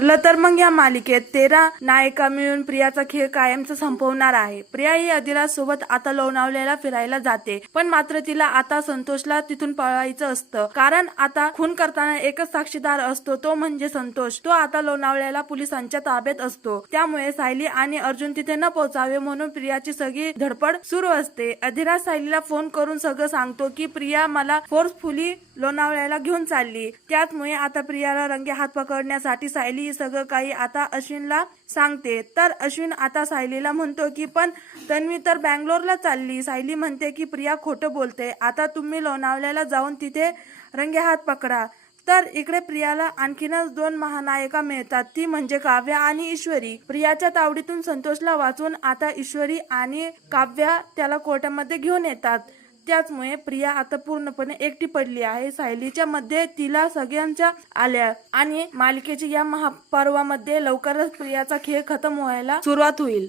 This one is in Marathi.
तर मग या मालिकेत 13 नायिका मिळून प्रियाचा खेळ कायमचा संपवणार आहे. प्रिया ही अधिराज सोबत आता लोणावळ्याला फिरायला जाते, पण मात्र तिला आता संतोषला तिथून पळायचं असतं. कारण आता खून करताना एकच साक्षीदार असतो, तो म्हणजे संतोष. तो आता लोणावळ्याला पोलिसांच्या ताब्यात असतो. त्यामुळे सायली आणि अर्जुन तिथे न पोहोचावे म्हणून प्रियाची सगळी धडपड सुरू असते. अधिराज सायलीला फोन करून सगळं सांगतो की प्रिया मला फोर्सफुली लोणावळ्याला घेऊन चालली. त्यामुळे आता प्रियाला रंगे हात पकडण्यासाठी सायली सगळं काही आता अश्विनला सांगते. तर अश्विन आता सायलीला म्हणतो की पण तन्वी तर बँगलोरला चालली. सायली म्हणते की प्रिया खोटं बोलते, आता तुम्ही लोणावळ्याला जाऊन तिथे रंगे हात पकडा. तर इकडे प्रियाला आणखीनच 2 महानायिका मिळतात, ती म्हणजे काव्या आणि ईश्वरी. प्रियाच्या तावडीतून संतोषला वाचून आता ईश्वरी आणि काव्या त्याला कोर्टामध्ये घेऊन येतात. त्याचमुळे प्रिया आता पूर्णपणे एकटी पडली आहे. सायलीच्या मध्ये तिला सगळ्यांच्या आल्या आणि मालिकेच्या या महापर्वामध्ये लवकरच प्रियाचा खेळ खतम व्हायला सुरुवात होईल.